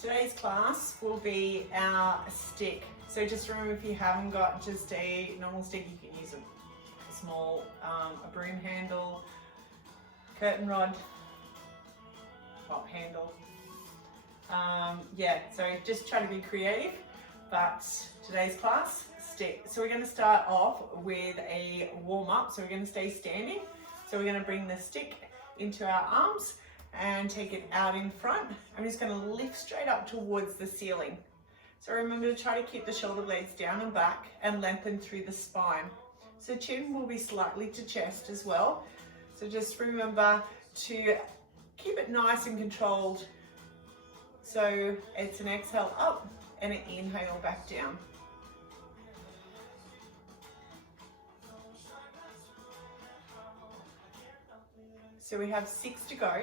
Today's class will be our stick. So just remember, if you haven't got just a normal stick, you can use a small a broom handle, curtain rod, handle. Yeah, so just try to be creative, but today's class, stick. So we're going to start off with a warm up. So we're going to stay standing. So we're going to bring the stick into our arms and take it out in front. I'm just going to lift straight up towards the ceiling. So remember to try to keep the shoulder blades down and back and lengthen through the spine. So chin will be slightly to chest as well. So just remember to keep it nice and controlled. So it's an exhale up and an inhale back down. So we have 6 to go.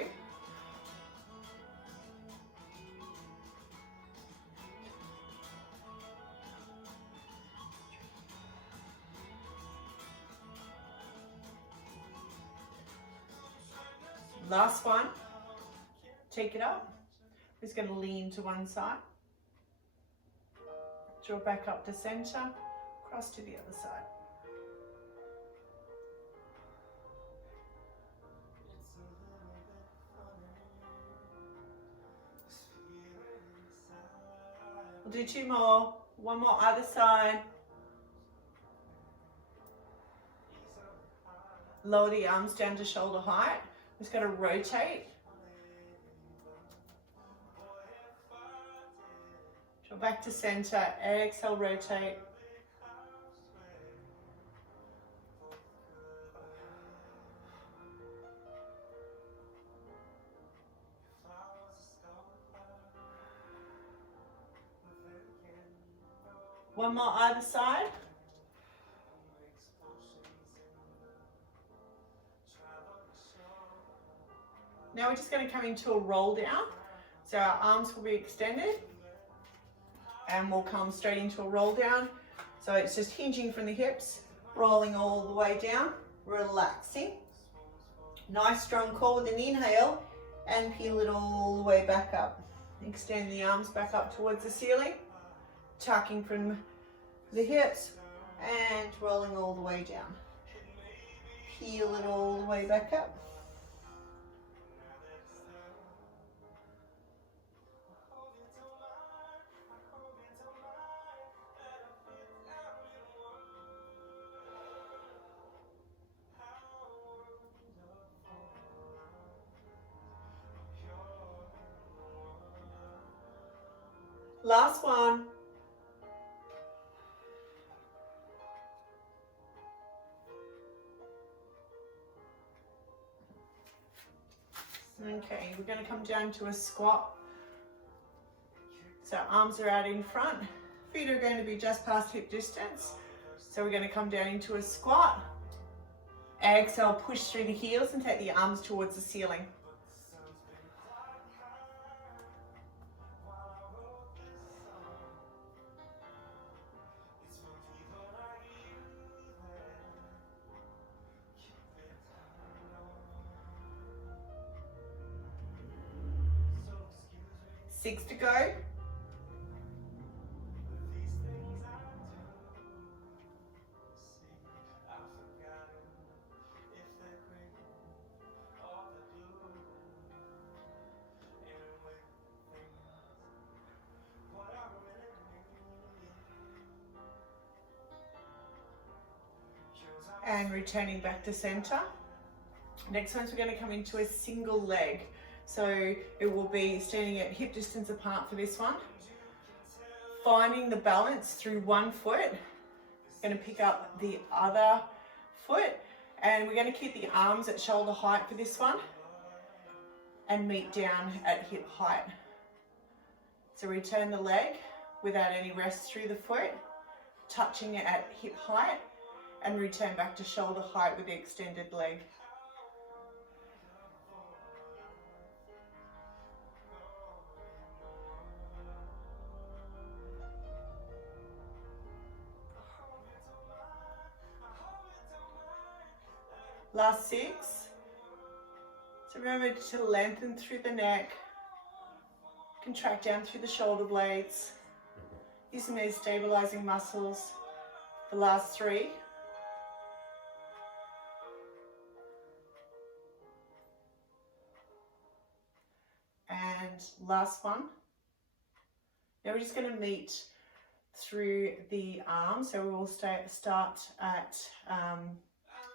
Last one. Take it up. We're just going to lean to one side. Draw back up to center. Cross to the other side. We'll do 2 more. One more other side. Lower the arms down to shoulder height. Just going to rotate. Draw back to center. Exhale, rotate. One more either side. Now we're just going to come into a roll down. So our arms will be extended and we'll come straight into a roll down. So it's just hinging from the hips, rolling all the way down, relaxing. Nice strong core with an inhale and peel it all the way back up. Extend the arms back up towards the ceiling, tucking from the hips and rolling all the way down. Peel it all the way back up. Last one. Okay, we're going to come down to a squat. So arms are out in front. Feet are going to be just past hip distance. So we're going to come down into a squat. Exhale, push through the heels and take the arms towards the ceiling. Six to go. And returning back to center. Next one's we're going to come into a single leg. So it will be standing at hip distance apart for this one. Finding the balance through one foot. Going to pick up the other foot. And we're going to keep the arms at shoulder height for this one. And meet down at hip height. So return the leg without any rest through the foot. Touching it at hip height. And return back to shoulder height with the extended leg. Last 6. So remember to lengthen through the neck. Contract down through the shoulder blades, using those stabilizing muscles. The last 3. And last one. Now we're just going to meet through the arms. So we'll start at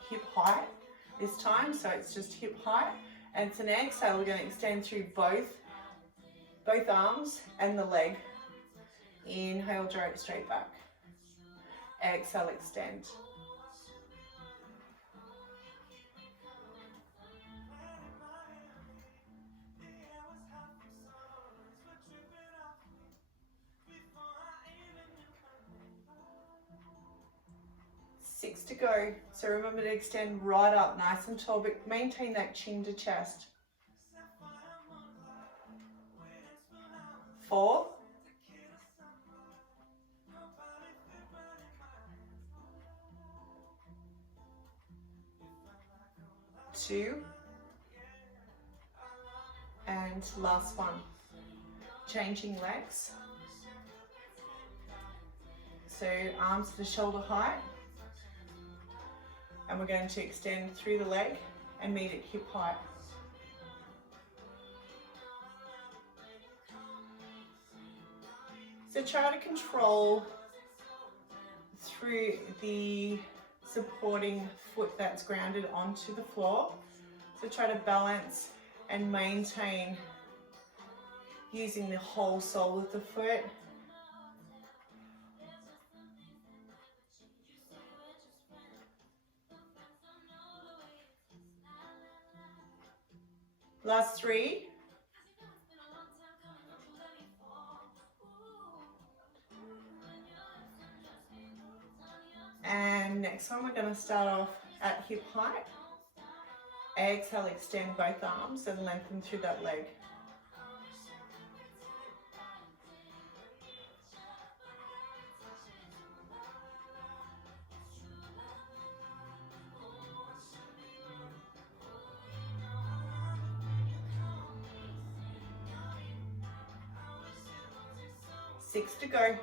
hip height this time. So it's just hip height. And it's an exhale. We're going to extend through both arms and the leg. Inhale, draw it straight back. Exhale, extend. Six to go. So remember to extend right up, nice and tall, but maintain that chin to chest. 4. 2. And last one. Changing legs. So arms to shoulder height. And we're going to extend through the leg and meet at hip height. So try to control through the supporting foot that's grounded onto the floor. So try to balance and maintain using the whole sole of the foot. Last 3. And next one, we're going to start off at hip height. Exhale, extend both arms and lengthen through that leg. Six to go.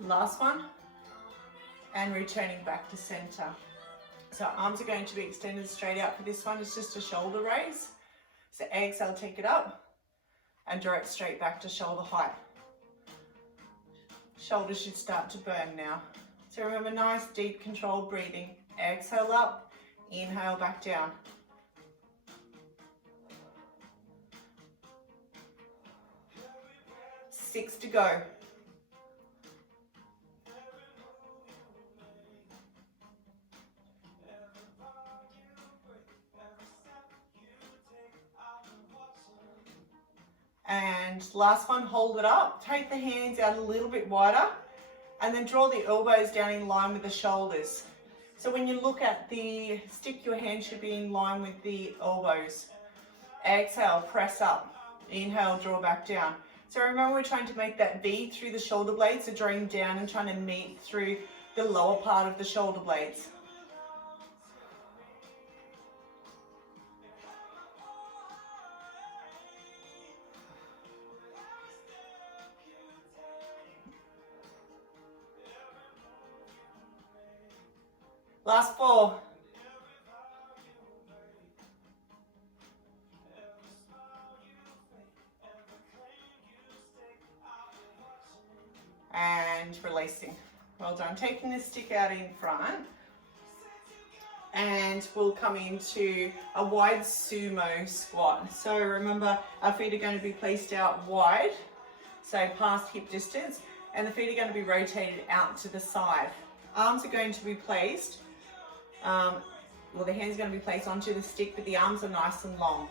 Last one, and returning back to center. So arms are going to be extended straight out for this one. It's just a shoulder raise. So exhale, take it up and draw it straight back to shoulder height. Shoulders should start to burn now. So remember, nice deep controlled breathing. Exhale up, inhale back down. Six to go. And last one, hold it up. Take the hands out a little bit wider and then draw the elbows down in line with the shoulders. So when you look at the stick, your hand should be in line with the elbows. Exhale, press up. Inhale, draw back down. So remember, we're trying to make that V through the shoulder blades, so drawing down and trying to meet through the lower part of the shoulder blades. Last 4. And releasing. Well done. Taking the stick out in front. And we'll come into a wide sumo squat. So remember, our feet are going to be placed out wide, so past hip distance, and the feet are going to be rotated out to the side. Arms are going to be placed, the hands are going to be placed onto the stick, but the arms are nice and long.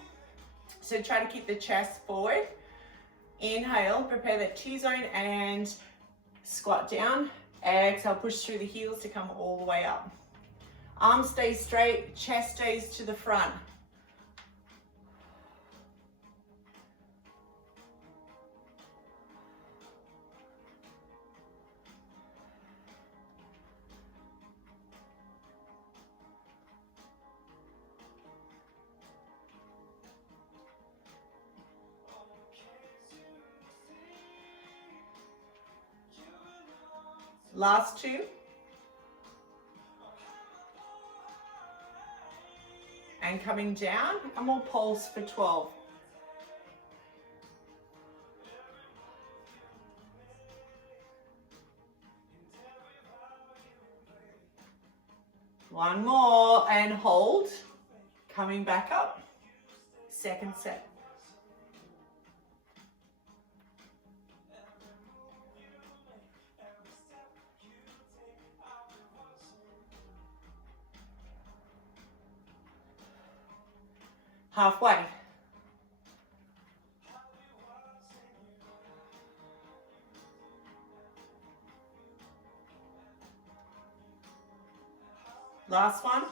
So try to keep the chest forward. Inhale, prepare that T-zone and squat down. Exhale, push through the heels to come all the way up. Arms stay straight, chest stays to the front. Last two. And coming down, and we'll pulse for 12. One more, and hold. Coming back up. Second set. Halfway. Last one.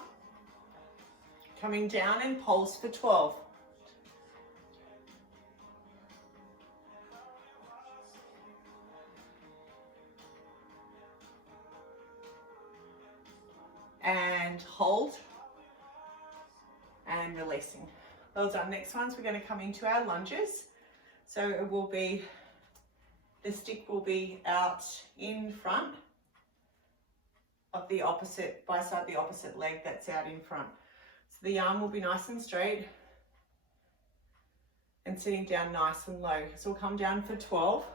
Coming down and pulse for 12. And hold. And releasing. Well done. Next ones, we're going to come into our lunges. So it will be, the stick will be out in front of the opposite, by side the opposite leg that's out in front. So the arm will be nice and straight and sitting down nice and low. So we'll come down for 12.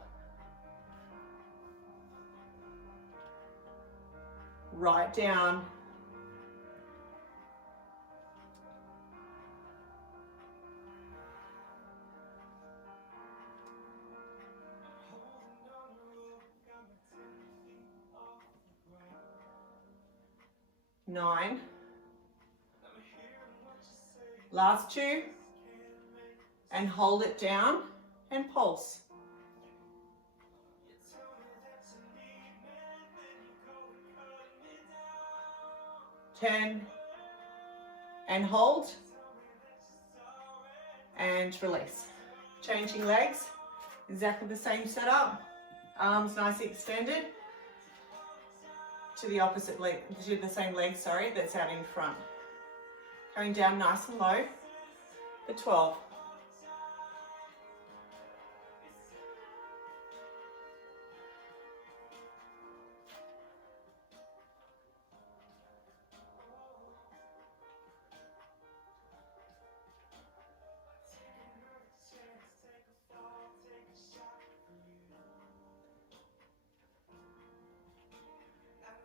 Right down. Nine. Last two. And hold it down and pulse. 10. And hold. And release. Changing legs. Exactly the same setup. Arms nicely extended. To the opposite leg, to the same leg, sorry, that's out in front. Going down nice and low for 12.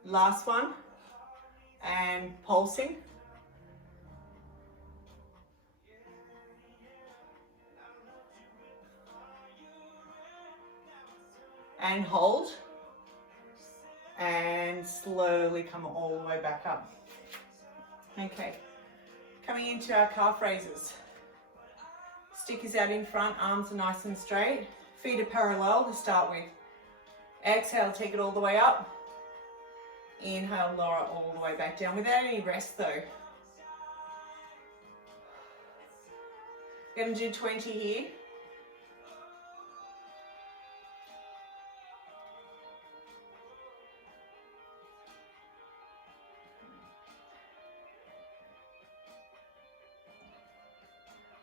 Last one, and pulsing. And hold. And slowly come all the way back up. Okay, coming into our calf raises. Stick is out in front, arms are nice and straight. Feet are parallel to start with. Exhale, take it all the way up. Inhale, lower it all the way back down without any rest though. We're going to do 20 here.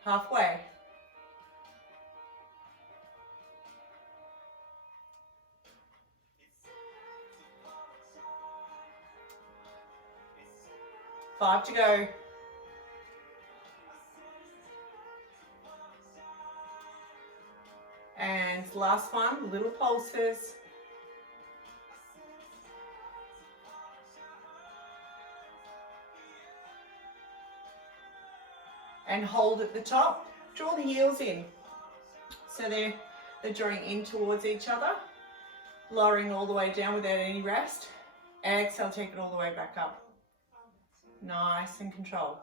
Halfway. Five to go. And last one, little pulses. And hold at the top. Draw the heels in. So they're drawing in towards each other. Lowering all the way down without any rest. Exhale, take it all the way back up. Nice and controlled.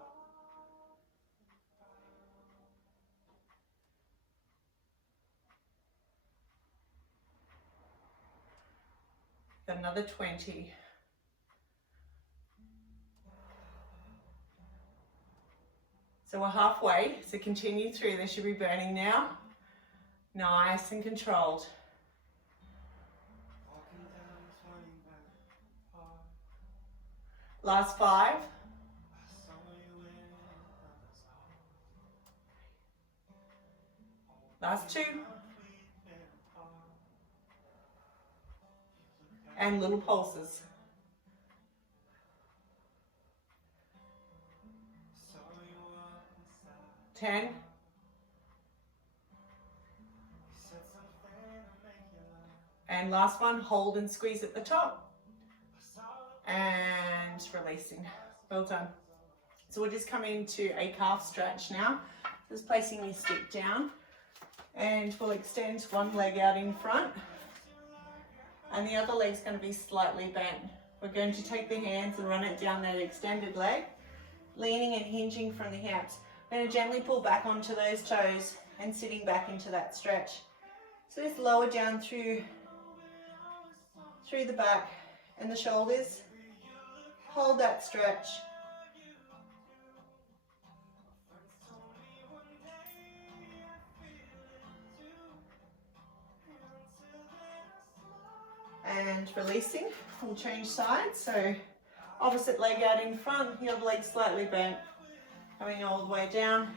Got another 20. So we're halfway, so continue through. They should be burning now. Nice and controlled. Last 5. Last 2. and little pulses. 10. And last one, hold and squeeze at the top. And releasing. Well done. So we're just coming into a calf stretch now. Just placing your stick down. And we'll extend one leg out in front. And the other leg's going to be slightly bent. We're going to take the hands and run it down that extended leg, leaning and hinging from the hips. We're going to gently pull back onto those toes and sitting back into that stretch. So just lower down through the back and the shoulders. Hold that stretch. And releasing. We'll change sides. So opposite leg out in front, the other leg slightly bent. Coming all the way down.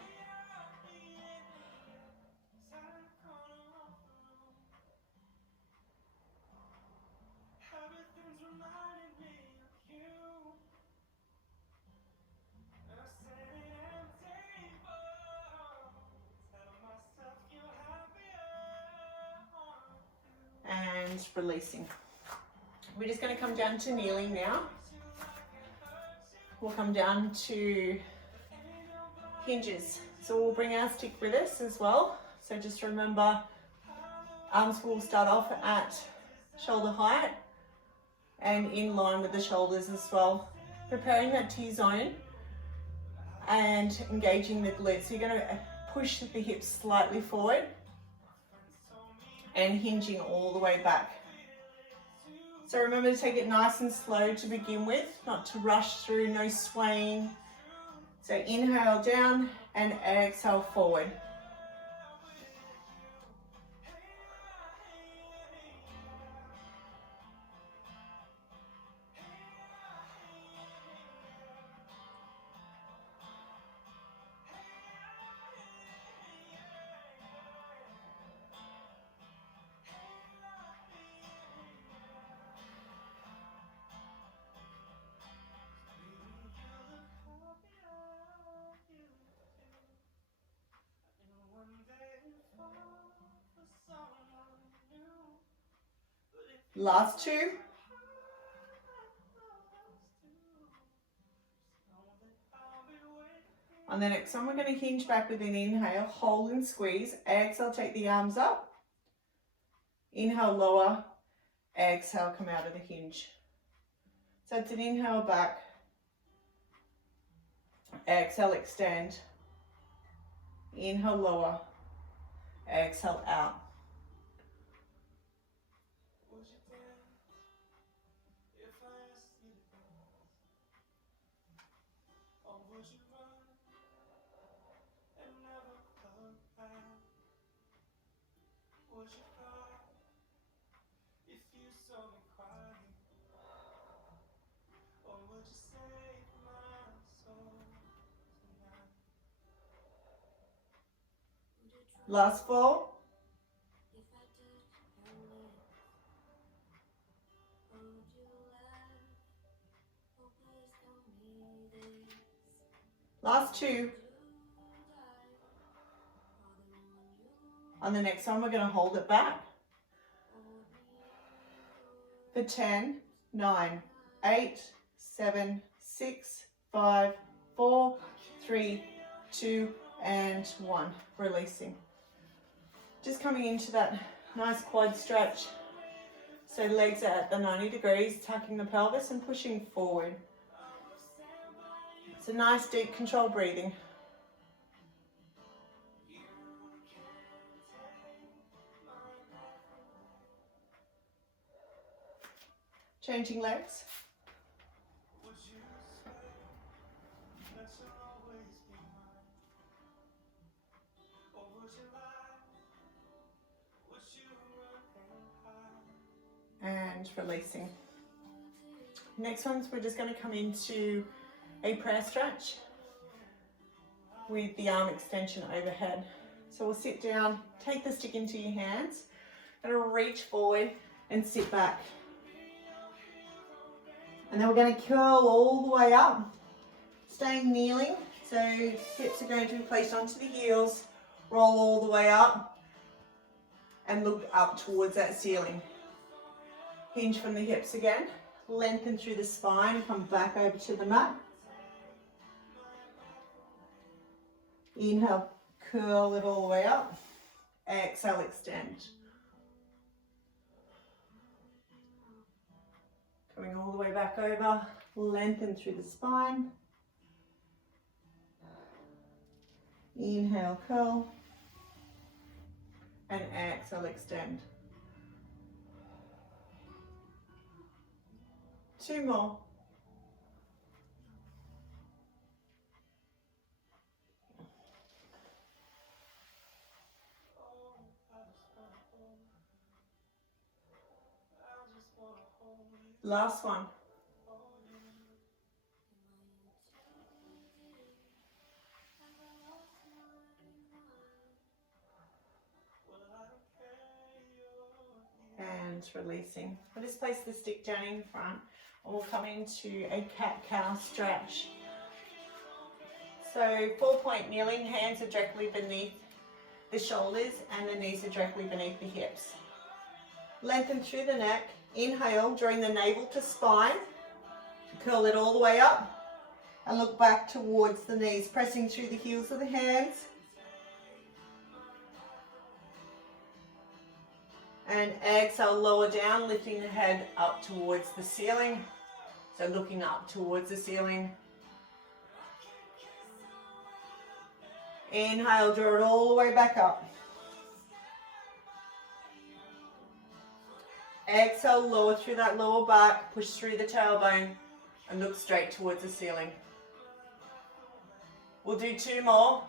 And releasing. We're just going to come down to kneeling now. We'll come down to hinges. So we'll bring our stick with us as well. So just remember, arms will start off at shoulder height and in line with the shoulders as well. Preparing that T-zone and engaging the glutes. So you're going to push the hips slightly forward and hinging all the way back. So remember to take it nice and slow to begin with, not to rush through, no swaying. So inhale down and exhale forward. Last two. On the next one, we're going to hinge back with an inhale, hold and squeeze. Exhale, take the arms up. Inhale, lower. Exhale, come out of the hinge. So it's an inhale back. Exhale, extend. Inhale, lower. Exhale, out. Last four. Last two. On the next one, we're going to hold it back for 10, 9, 8, 7, 6, 5, 4, 3, 2, and 1. Releasing. Just coming into that nice quad stretch. So legs are at the 90 degrees, tucking the pelvis and pushing forward. It's a nice deep controlled breathing. Changing legs. And releasing. Next ones, we're just going to come into a prayer stretch with the arm extension overhead. So we'll sit down, take the stick into your hands, and reach forward and sit back. And then we're going to curl all the way up, staying kneeling. So hips are going to be placed onto the heels, roll all the way up and look up towards that ceiling. Hinge from the hips again, lengthen through the spine, come back over to the mat. Inhale, curl it all the way up. Exhale, extend. Coming all the way back over, lengthen through the spine. Inhale, curl. And exhale, extend. 2 more. Last one. And releasing. We'll just place the stick down in front and we'll come into a cat-cow stretch. So 4-point kneeling, hands are directly beneath the shoulders and the knees are directly beneath the hips. Lengthen through the neck. Inhale, drawing the navel to spine. Curl it all the way up and look back towards the knees, pressing through the heels of the hands. And exhale, lower down, lifting the head up towards the ceiling. So looking up towards the ceiling. Inhale, draw it all the way back up. Exhale, lower through that lower back, push through the tailbone and look straight towards the ceiling. We'll do 2 more.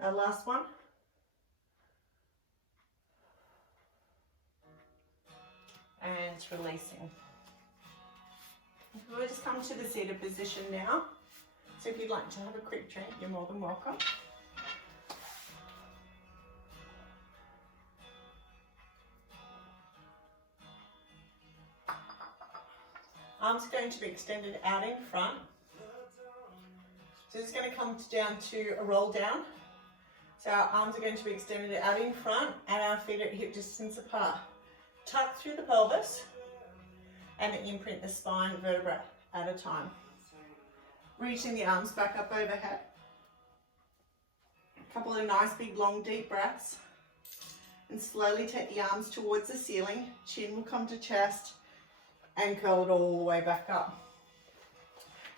Our last one. And releasing. We'll just come to the seated position now. So if you'd like to have a quick drink, you're more than welcome. Arms are going to be extended out in front. So it's going to come down to a roll down. So our arms are going to be extended out in front and our feet at hip distance apart. Tuck through the pelvis and imprint the spine vertebra at a time. Reaching the arms back up overhead. A couple of nice big long deep breaths. And slowly take the arms towards the ceiling. Chin will come to chest and curl it all the way back up.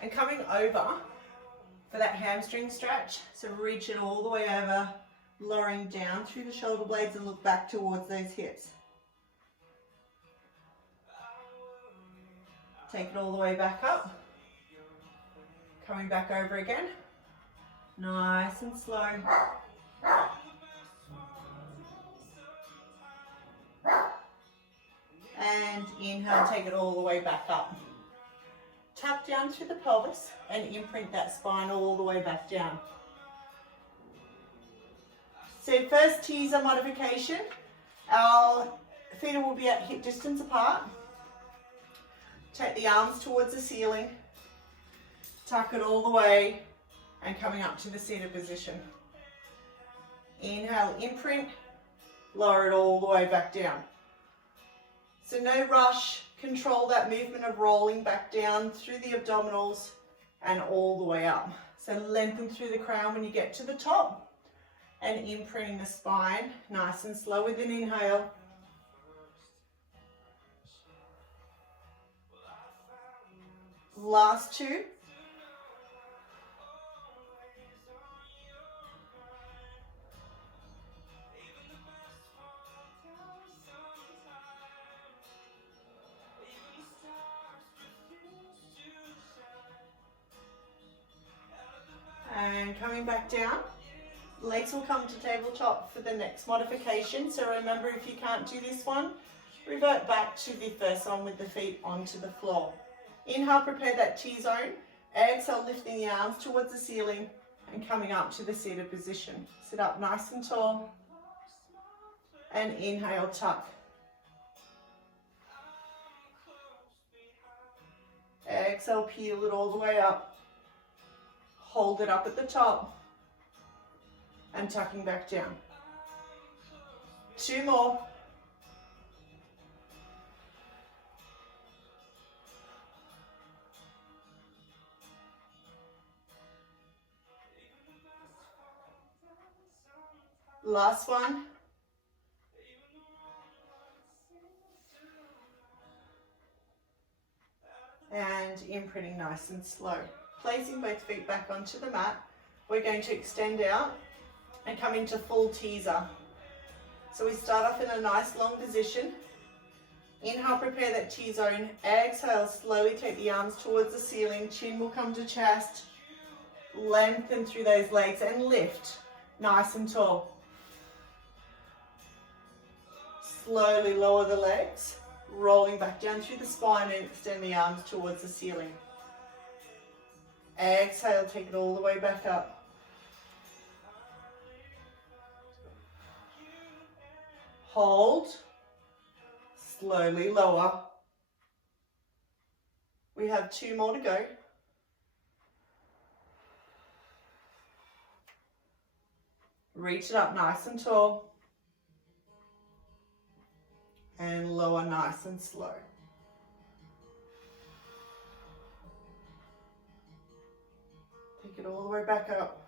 And coming over for that hamstring stretch. So reach it all the way over, lowering down through the shoulder blades and look back towards those hips. Take it all the way back up. Coming back over again. Nice and slow. And inhale, take it all the way back up. Tuck down through the pelvis and imprint that spine all the way back down. So first teaser modification. Our feet will be at hip distance apart. Take the arms towards the ceiling, tuck it all the way and coming up to the seated position. Inhale, imprint, lower it all the way back down. So no rush, control that movement of rolling back down through the abdominals and all the way up. So lengthen through the crown when you get to the top and imprinting the spine, nice and slow with an inhale. Last 2. And coming back down, legs will come to tabletop for the next modification. So remember, if you can't do this one, revert back to the first one with the feet onto the floor. Inhale, prepare that T-zone. Exhale, lifting the arms towards the ceiling and coming up to the seated position. Sit up nice and tall. And inhale, tuck. Exhale, peel it all the way up. Hold it up at the top. And tucking back down. 2 more. Last one. And imprinting nice and slow. Placing both feet back onto the mat, we're going to extend out and come into full teaser. So we start off in a nice long position. Inhale, prepare that T-zone. Exhale, slowly take the arms towards the ceiling. Chin will come to chest. Lengthen through those legs and lift nice and tall. Slowly lower the legs, rolling back down through the spine and extend the arms towards the ceiling. Exhale, take it all the way back up. Hold, slowly lower. We have 2 more to go. Reach it up nice and tall. And lower nice and slow. Take it all the way back up.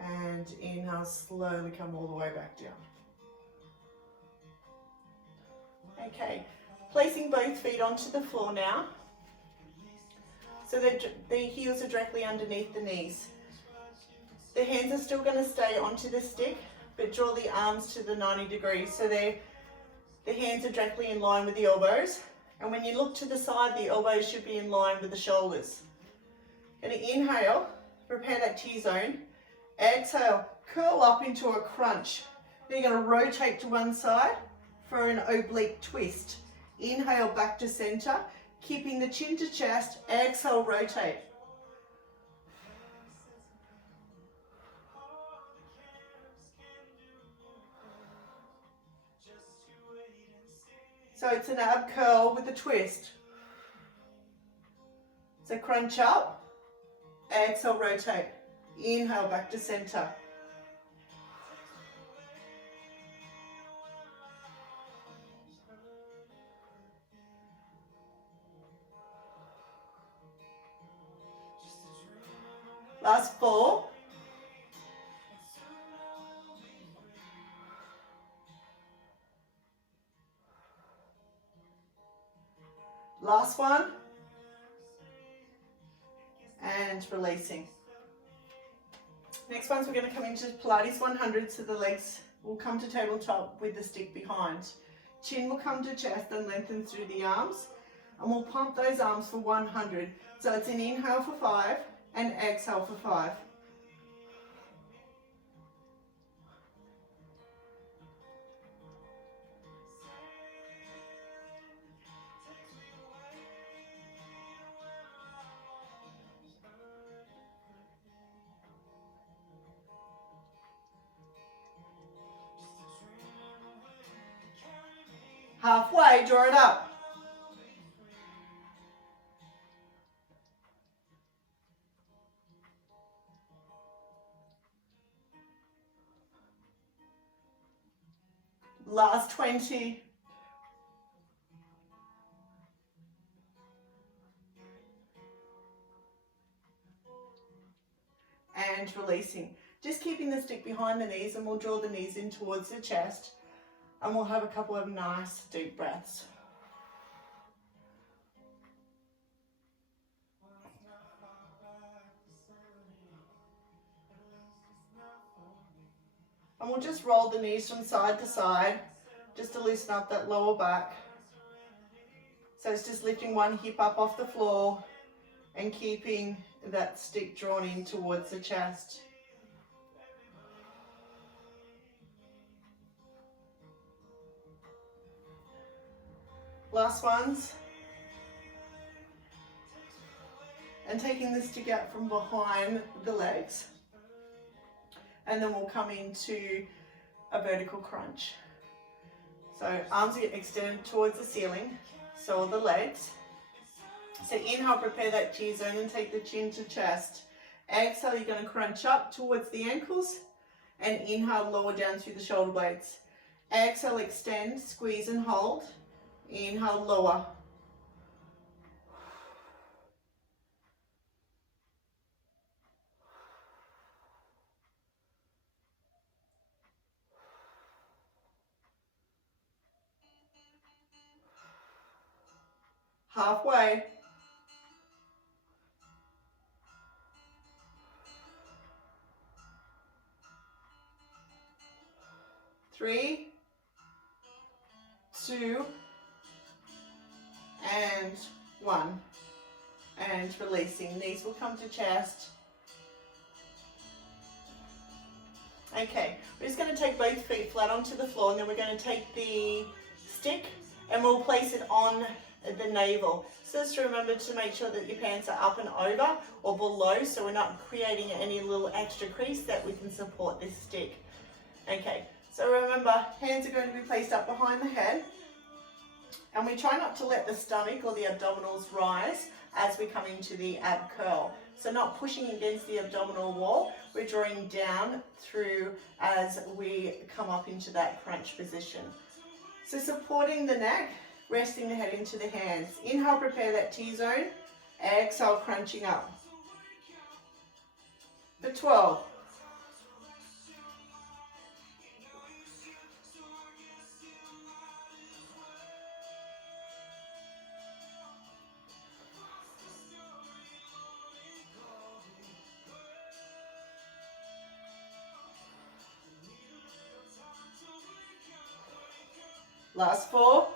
And inhale, slowly come all the way back down. Okay, placing both feet onto the floor now. So that the heels are directly underneath the knees. The hands are still going to stay onto the stick, but draw the arms to the 90 degrees. So the hands are directly in line with the elbows. And when you look to the side, the elbows should be in line with the shoulders. Going to inhale, prepare that T-zone. Exhale, curl up into a crunch. Then you're going to rotate to one side for an oblique twist. Inhale, back to center, keeping the chin to chest. Exhale, rotate. So it's an ab curl with a twist. So crunch up, exhale, rotate. Inhale, back to center. Last 4. Last one. And releasing. Next ones we're going to come into Pilates 100, so the legs will come to tabletop with the stick behind. Chin will come to chest and lengthen through the arms. And we'll pump those arms for 100. So it's an inhale for 5 and exhale for 5. Halfway, draw it up. Last 20. And releasing. Just keeping the stick behind the knees, and we'll draw the knees in towards the chest. And we'll have a couple of nice deep breaths. And we'll just roll the knees from side to side, just to loosen up that lower back. So it's just lifting one hip up off the floor and keeping that stick drawn in towards the chest. Last ones. And taking the stick out from behind the legs. And then we'll come into a vertical crunch. So arms are extended towards the ceiling, so are the legs. So inhale, prepare that T-zone and take the chin to chest. Exhale, you're going to crunch up towards the ankles and inhale, lower down through the shoulder blades. Exhale, extend, squeeze and hold. Inhale, lower. Halfway. 3, 2, and 1. And releasing. Knees will come to chest. Okay, we're just going to take both feet flat onto the floor, and then we're going to take the stick and we'll place it on the navel. So just remember to make sure that your pants are up and over or below, so we're not creating any little extra crease that we can support this stick. Okay, so remember, hands are going to be placed up behind the head, and we try not to let the stomach or the abdominals rise as we come into the ab curl. So not pushing against the abdominal wall, we're drawing down through as we come up into that crunch position. So supporting the neck, resting the head into the hands. Inhale, prepare that T-zone. Exhale, crunching up. For 12. Last 4.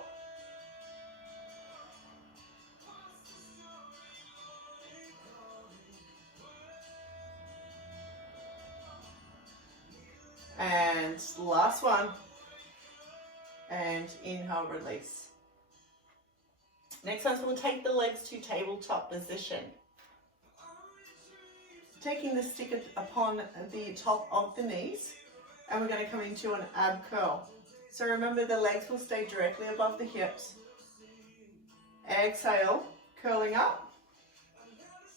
And last one. And inhale, release. Next one, we'll take the legs to tabletop position. Taking the stick upon the top of the knees, and we're going to come into an ab curl. So remember, the legs will stay directly above the hips. Exhale, curling up.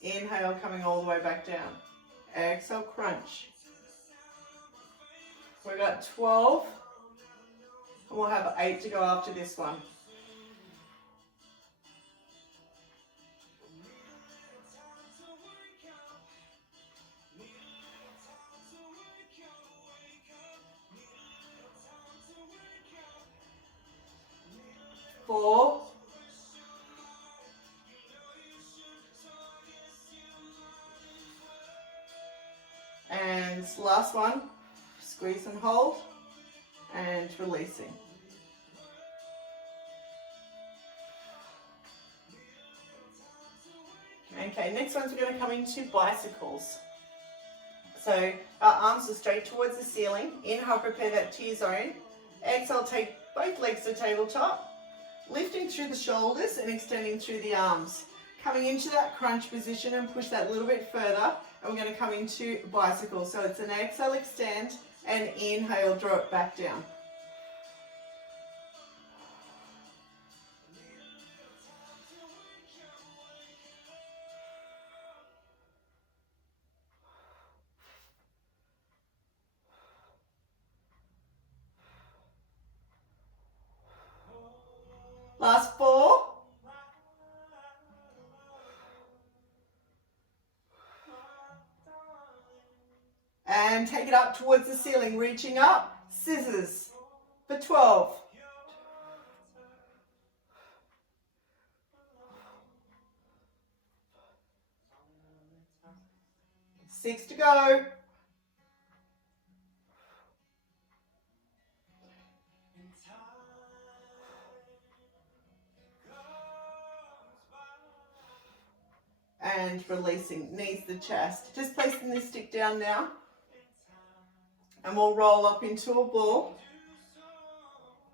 Inhale, coming all the way back down. Exhale, crunch. We've got 12, and we'll have 8 to go after this one. Four. And last one, squeeze and hold, and releasing. Okay, next one's we're going to come into bicycles. So our arms are straight towards the ceiling. Inhale, prepare that T-zone. Exhale, take both legs to tabletop. Lifting through the shoulders and extending through the arms. Coming into that crunch position and push that a little bit further. And we're going to come into bicycle. So it's an exhale, extend, and inhale, draw it back down. Last 4. And take it up towards the ceiling, reaching up, scissors for 12. 6 to go. And releasing, knees to chest. Just placing this stick down now. And we'll roll up into a ball.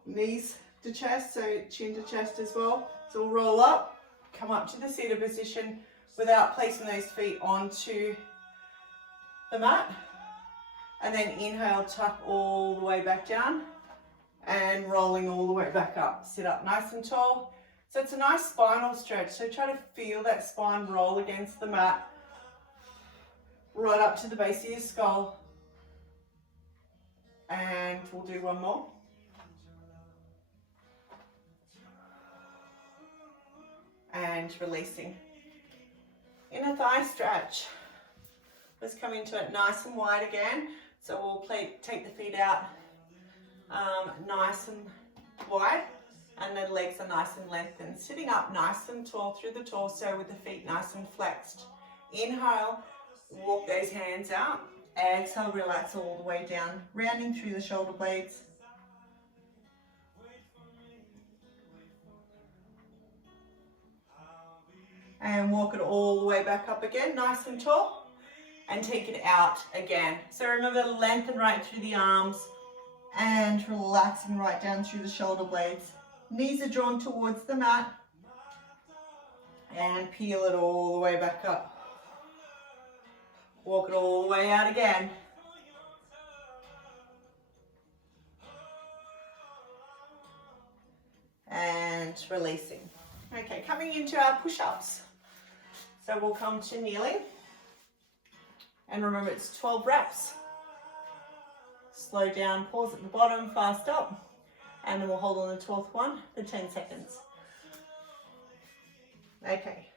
Knees to chest, so chin to chest as well. So we'll roll up, come up to the seated position without placing those feet onto the mat. And then inhale, tuck all the way back down and rolling all the way back up. Sit up nice and tall. So it's a nice spinal stretch. So try to feel that spine roll against the mat, right up to the base of your skull. And we'll do one more. And releasing. Inner thigh stretch. Let's come into it nice and wide again. So we'll take the feet out nice and wide, and the legs are nice and lengthened. Sitting up nice and tall through the torso with the feet nice and flexed. Inhale, walk those hands out. Exhale, relax all the way down, rounding through the shoulder blades. And walk it all the way back up again, nice and tall. And take it out again. So remember, lengthen right through the arms and relaxing right down through the shoulder blades. Knees are drawn towards the mat. And peel it all the way back up. Walk it all the way out again. And releasing. Okay, coming into our push-ups. So we'll come to kneeling. And remember, it's 12 reps. Slow down, pause at the bottom, fast up. And then we'll hold on the 12th one for 10 seconds. Okay.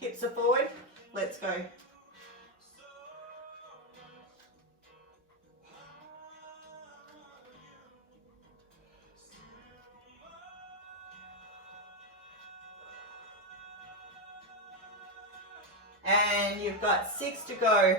Hips are forward. Let's go. And you've got 6 to go.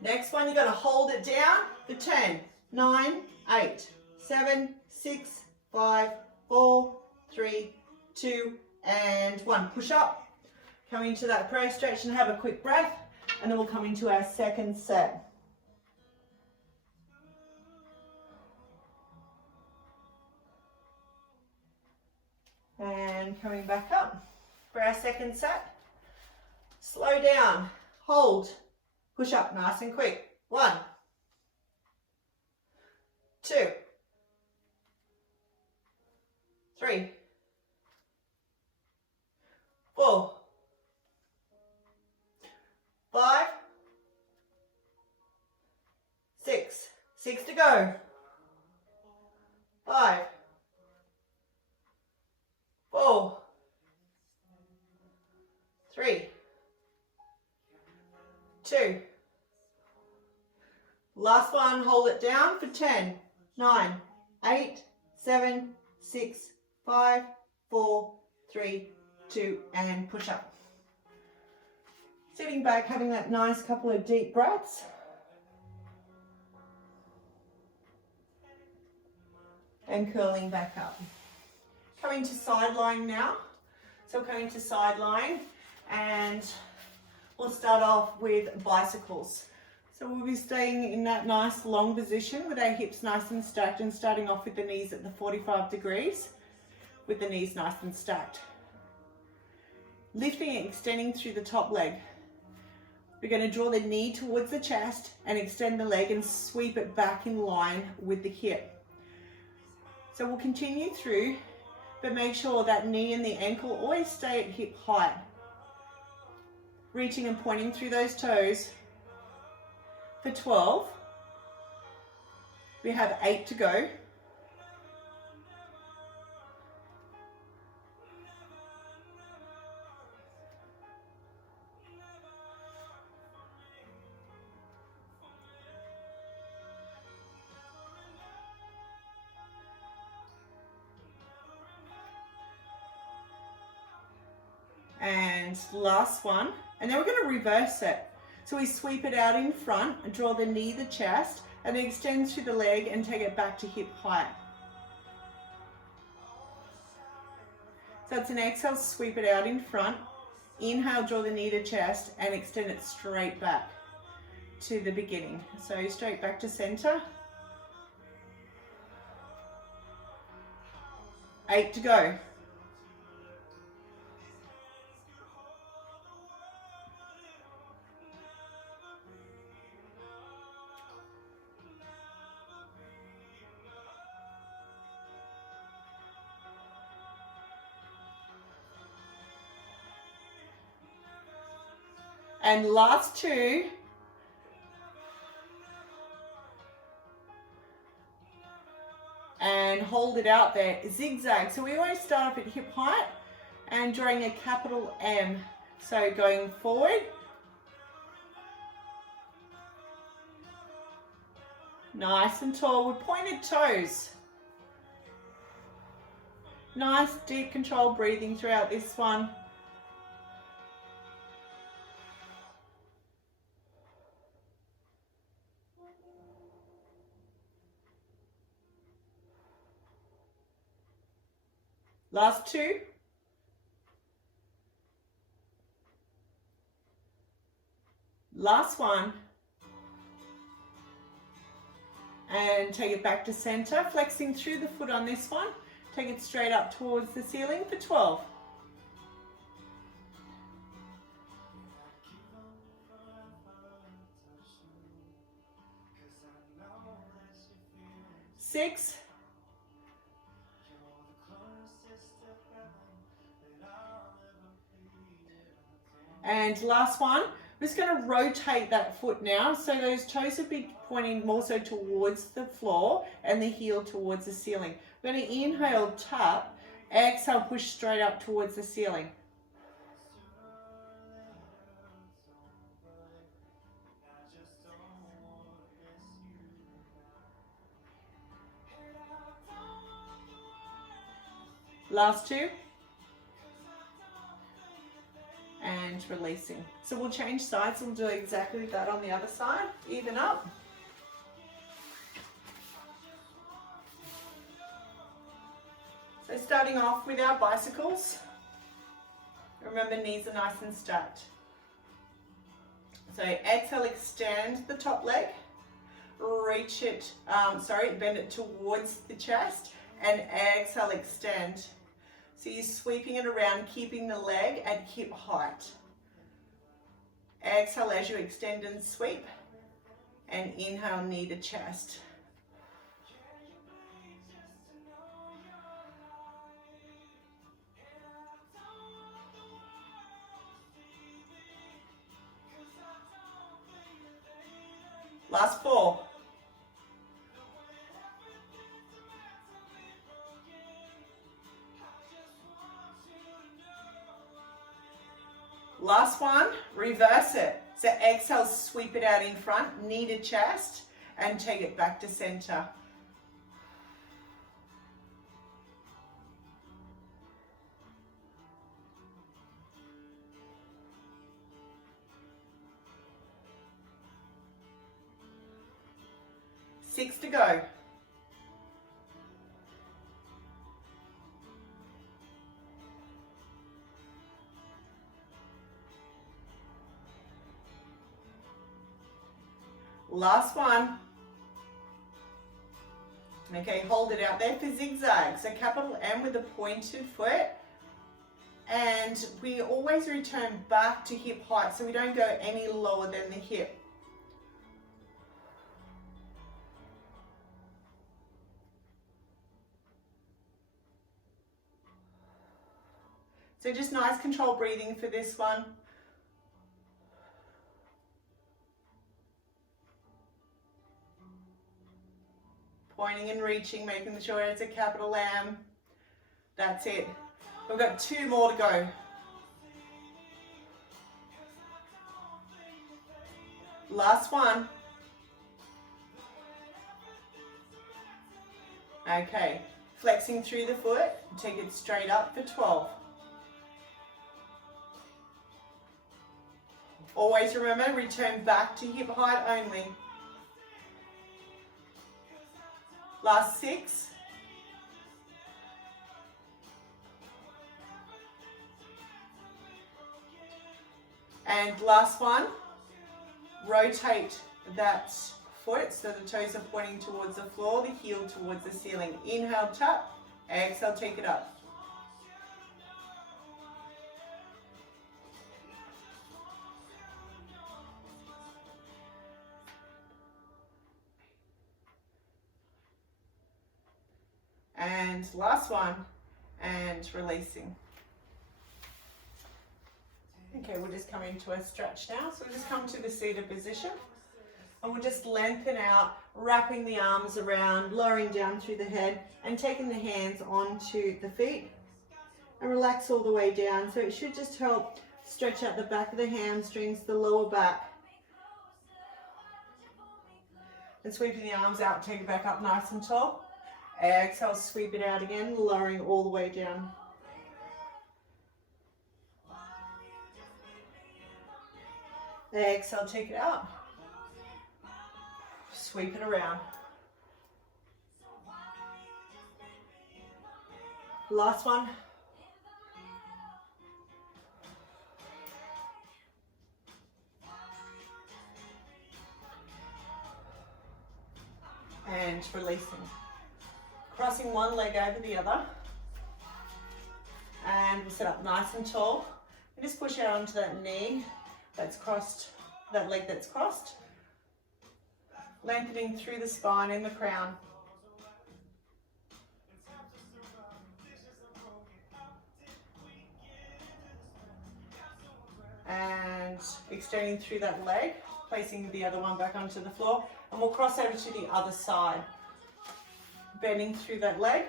Next one, you've got to hold it down for 10, 9, 8, 7, 6, 5, 4, 3, 2, and 1. Push up. Come into that prayer stretch and have a quick breath, and then we'll come into our second set. And coming back up for our second set. Slow down, hold, push up nice and quick. 1, 2, 3, 4, 5, 6. 6 to go. 5, 4, 3, 2. Last one, hold it down for 10, 9, 8, 7, 6, 5, 4, 3, 2, and push up. Sitting back, having that nice couple of deep breaths. And curling back up. Coming to side lying now. So we're coming to side lying, and we'll start off with bicycles. So we'll be staying in that nice long position with our hips nice and stacked, and starting off with the knees at the 45 degrees with the knees nice and stacked. Lifting and extending through the top leg. We're going to draw the knee towards the chest and extend the leg and sweep it back in line with the hip. So we'll continue through, but make sure that knee and the ankle always stay at hip height. Reaching and pointing through those toes. For 12, we have 8 to go. And last one, and then we're going to reverse it. So we sweep it out in front and draw the knee, the chest, and then extend through the leg and take it back to hip height. That's an exhale, sweep it out in front. Inhale, draw the knee to chest and extend it straight back to the beginning. So straight back to center. 8 to go. And last 2. And hold it out there, zigzag. So we always start up at hip height and drawing a capital M. So going forward. Nice and tall with pointed toes. Nice deep controlled breathing throughout this one. Last 2. Last one. And take it back to center, flexing through the foot on this one. Take it straight up towards the ceiling for 12. 6. And last one, I'm just going to rotate that foot now. So those toes will be pointing more so towards the floor and the heel towards the ceiling. We're going to inhale, tap, exhale, push straight up towards the ceiling. Last 2. And releasing. So we'll change sides. We'll do exactly that on the other side. Even up. So starting off with our bicycles. Remember, knees are nice and stacked. So exhale, extend the top leg. Reach it, bend it towards the chest. And exhale, extend. So you're sweeping it around, keeping the leg at hip height. Exhale as you extend and sweep. And inhale, knee to chest. Last 4. Last one, reverse it. So exhale, sweep it out in front, knee to chest, and take it back to center. Six to go. Last one. Okay, hold it out there for zigzag. So capital M with a pointed foot. And we always return back to hip height, so we don't go any lower than the hip. So just nice controlled breathing for this one. Pointing and reaching, making sure it's a capital M. That's it. We've got 2 more to go. Last one. Okay, flexing through the foot, take it straight up for 12. Always remember, return back to hip height only. Last 6. And last one, rotate that foot so the toes are pointing towards the floor, the heel towards the ceiling. Inhale, tap. Exhale, take it up. And last one, and releasing. Okay, we'll just come into a stretch now. So we'll just come to the seated position. And we'll just lengthen out, wrapping the arms around, lowering down through the head, and taking the hands onto the feet. And relax all the way down. So it should just help stretch out the back of the hamstrings, the lower back. And sweeping the arms out, take it back up nice and tall. Exhale, sweep it out again, lowering all the way down. Exhale, take it out. Sweep it around. Last one. And releasing. Crossing one leg over the other. And we'll sit up nice and tall. And just push out onto that knee that's crossed, that leg that's crossed. Lengthening through the spine and the crown. And extending through that leg, placing the other one back onto the floor. And we'll cross over to the other side. Bending through that leg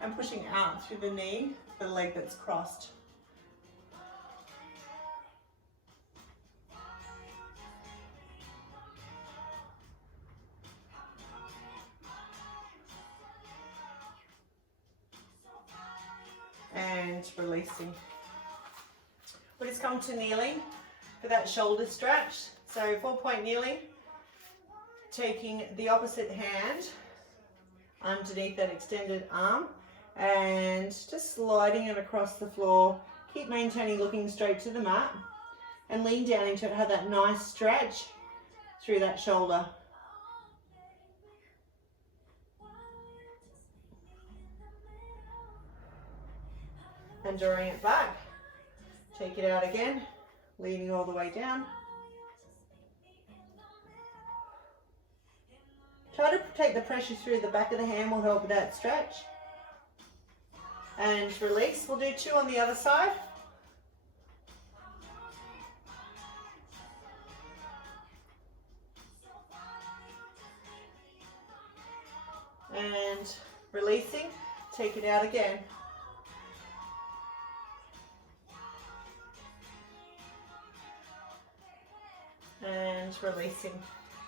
and pushing out through the knee, the leg that's crossed. And releasing. We'll just come to kneeling for that shoulder stretch. So 4-point kneeling, taking the opposite hand underneath that extended arm and just sliding it across the floor. Keep maintaining looking straight to the mat and lean down into it. Have that nice stretch through that shoulder. And drawing it back. Take it out again, leaning all the way down. Try to take the pressure through the back of the hand, will help with that stretch. And release. We'll do 2 on the other side. And releasing, take it out again. And releasing.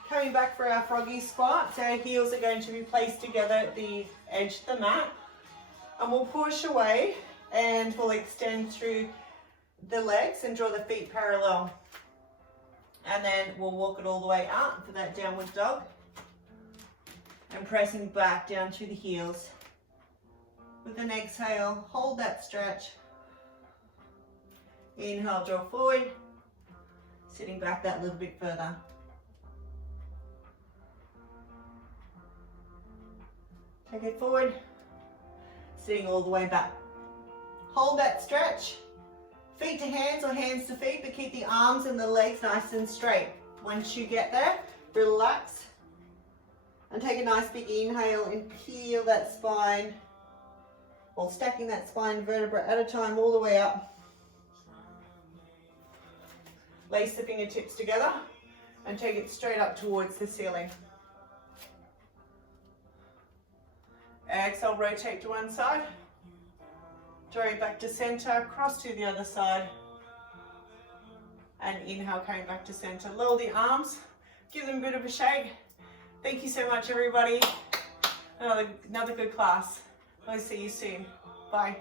Coming back for our froggy squat. So our heels are going to be placed together at the edge of the mat. And we'll push away and we'll extend through the legs and draw the feet parallel. And then we'll walk it all the way up for that downward dog. And pressing back down through the heels. With an exhale, hold that stretch. Inhale, draw forward. Sitting back that little bit further. Take it forward. Sitting all the way back. Hold that stretch. Feet to hands or hands to feet, but keep the arms and the legs nice and straight. Once you get there, relax. And take a nice big inhale and peel that spine. While stacking that spine vertebra at a time all the way up. Lace the fingertips together and take it straight up towards the ceiling. Exhale, rotate to one side. Draw it back to center, cross to the other side. And inhale, coming back to center. Lower the arms, give them a bit of a shake. Thank you so much, everybody. Another good class. We'll see you soon. Bye.